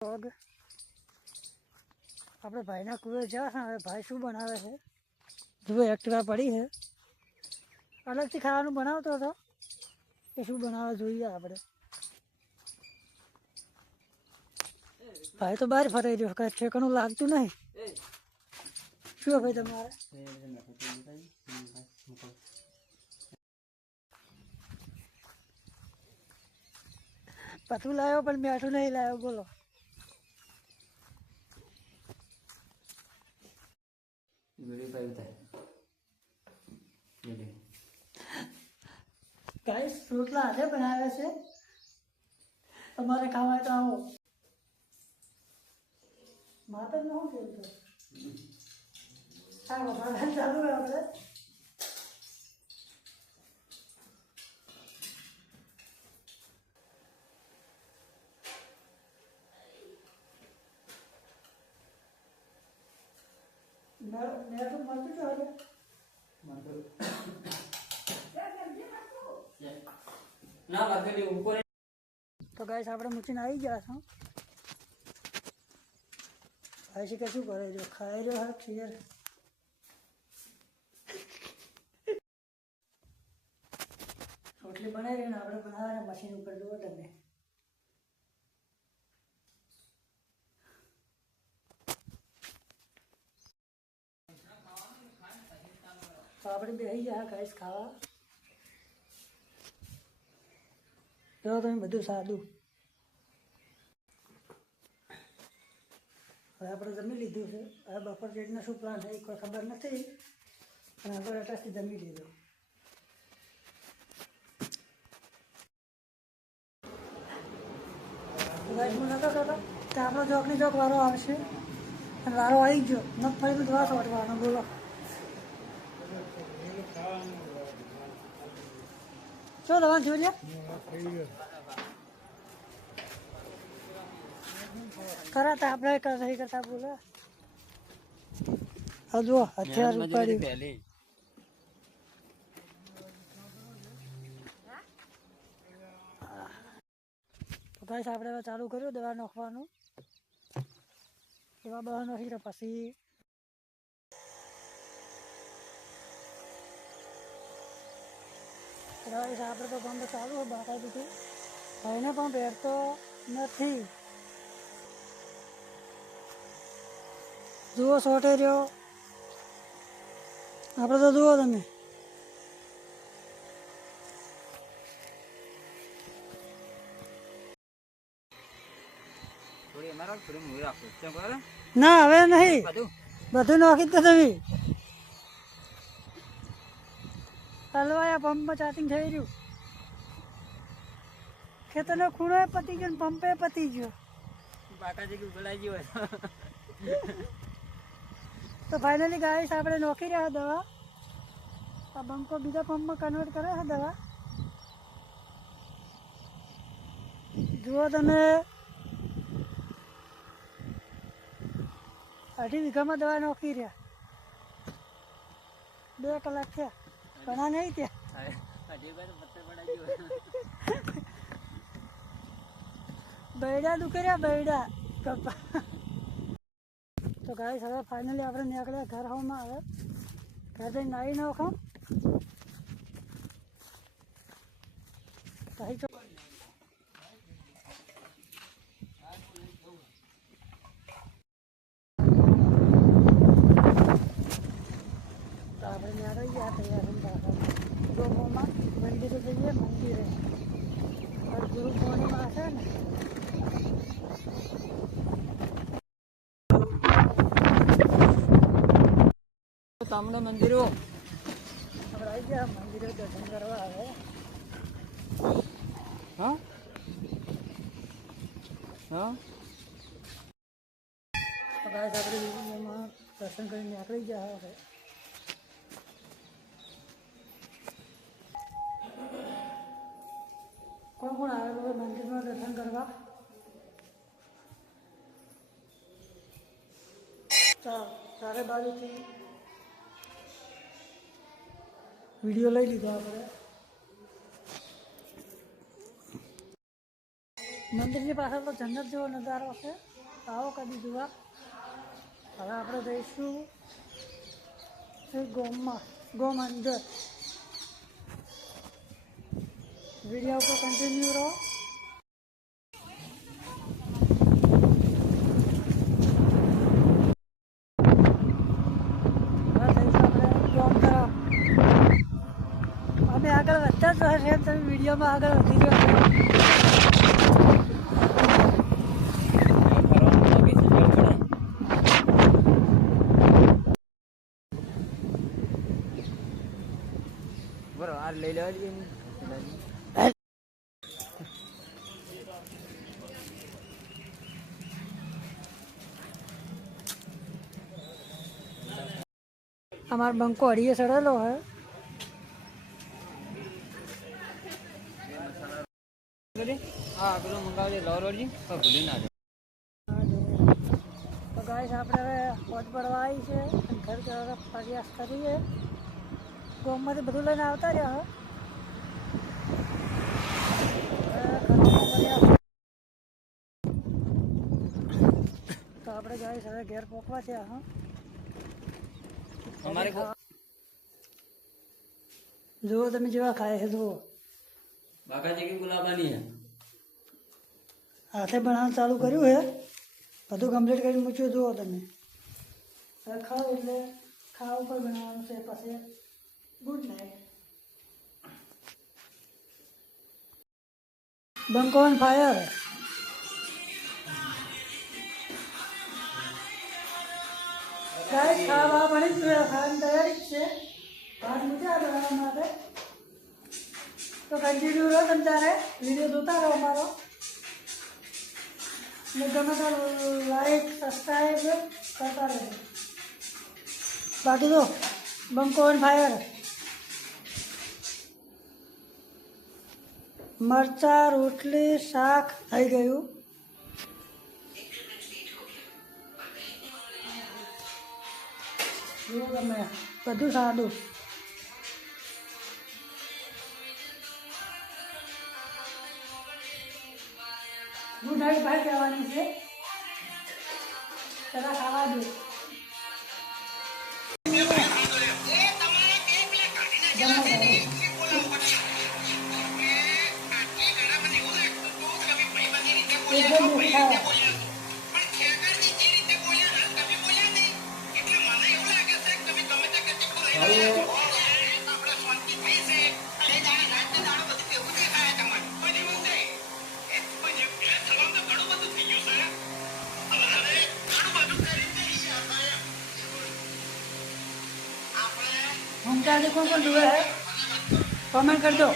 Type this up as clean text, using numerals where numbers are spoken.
આપણે ભાઈના કુએ જા હવે ભાઈ શું બનાવે છે જુઓ એક્ટિવા પડી છે અલગથી ખાવાનું બનાવતો હતો કે શું બનાવે જોઈએ આપણે ભાઈ તો બહાર ફરાઈ રહ્યો કાંઈ ઠેકાણું લાગતું નહીં શું ભાઈ તમારે પતું લાવ્યો પણ મીઠું નહીં લાવ્યો બોલો ગાઈસ રોટલા હાથે બનાવ્યા છે તમારે ખાવા તો આવો માતા ન શું કેવું ચાલો ચાલુ આપણે મેં તો મળતું ચાલે તો ગાઈસ આપણે મૂકીને આવી ગયા છો ભાઈ છે કે શું કરે જો ખાઈ રહ્યો હા ખીર રોટલી બનાવી ને આપણે બનાવવાના મશીન ઉપર જુઓ તમે તો આપણે બેસી ગયા ગાઈસ ખાવા જો તમે બધું સાદું હવે આપણે જમી લીધું છે હવે બપોર પેટનો શું પ્લાન છે કોઈ ખબર નથી અને આપણે અટાસથી જમી લીધું હું નતો કહેતો કે આપણો જોકની જોક વારો આવશે અને વારો આવી ગયો મગફળીનું દવા છોટવાનો બોલો શું દવા જોઈ લે કરાતા આપણે નહીં કરતા બોલો હા જુઓ હથિયાર ઉપાડ્યું તો ગાઈસ આપણે હવે ચાલુ કર્યું દવા નાખવાનું દવા બહાર નાખી પછી આપણે તો પંપ ચાલુ હોય બાકાઈ દીધું ભાઈને પણ બેઠતો નથી જુઓ શોર્ટે રહ્યો આપણે તો જુઓ તમે ના હવે નહીં બધું નાખી જ તમે હલવાયા પંપમાં ચાર્જિંગ થઈ રહ્યું ખેતરનો ખૂણો પતી ગયો ને પંપે પતી ગયો તો ફાઇનલી ગાઈસ આપણે નોખી રહ્યા દવા આ બંકો બીજા પંપમાં કન્વર્ટ કરે છે દવા જુઓ તમે 2.5 વીઘામાં દવા નોખી રહ્યા 2 કલાક થયા ઘણા નહીં ત્યાં બૈડા દુખે રહ્યા બૈડા કપા તો ગાઈસ હવે ફાઇનલી આપણે નીકળ્યા ઘર હોમાં આવે ઘર જઈને નાહી નાખો આપણે નીકળી ગયા તૈયાર હોમાં મંદિરે જઈએ મંદિરે ગુરુ પૂર્ણિમા છે ને સામણે મંદિરો આપણે આવી ગયા મંદિરે દર્શન કરવા આવે હા હા ગાઈસ આપણે એમાં દર્શન કરીને નીકળી ગયા હવે કોણ કોણ આવેલું હોય મંદિરમાં દર્શન કરવા ચારે બાજુથી વિડીયો લઈ લીધો આપણે મંદિરની પાછળ તો જન્નત જેવો નજારો છે, આવો કદી જોવા. હવે આપણે જઈશું ગોમ અંદર. વિડીયો ઉપર કન્ટિન્યુ રહો. અમે આગળ વધતા જ હશે, તમે વિડીયોમાં આગળ વધી ગયો. બરાબર લઈ લેવા દઈએ. हमारा बंको अड़िए सड़ेलो है। हाँ पेलो मंगावजे लोरवरजी तो भूली ना जाओ. तो गाइस આપણે હવે પહોંચ પડવા આવી છે, ઘર તરફ પ્રયાસ કરીએ. ગામમાંથી બધું લઈને આવતા રહ્યા. તો આપણે ગાઈસ હવે ઘેર પહોંચવા છે. હા हमारे को જુઓ તમે જેવા ખાય છે, જુઓ बाकाजी की गुलाबानी है. હાથે બનાવવાનું ચાલુ કર્યું છે, બધું કમ્પ્લીટ કરીને મૂક્યું. જુઓ તમે હવે ખાઓ એટલે ખાવા ઉપર બનાવવાનું છે. પછી ગુડ નાઇટ. બંકો ઓન ફાયર. ગાઈસ ખાવા બની જ ગયું, ખાવાની તૈયારી જ છે. ભાત મૂક્યા બનાવવા માટે. તો કન્ટિન્યુ રહો તમે તારે, વિડીયો જોતા રહો અમારો. ને ગમે તો લાઈક સબસ્ક્રાઈબ કરતા રહો. બાકી તો બંકો ઓન ફાયર. મરચા, રોટલી, શાક થઈ ગયું. જુઓ તમે બધું સાદું. ગુડ નાઇટ ભાઈ કહેવાની છે. જરા ખાવા દો. हम क्या देखो कौन हुआ है, कमेंट कर दो.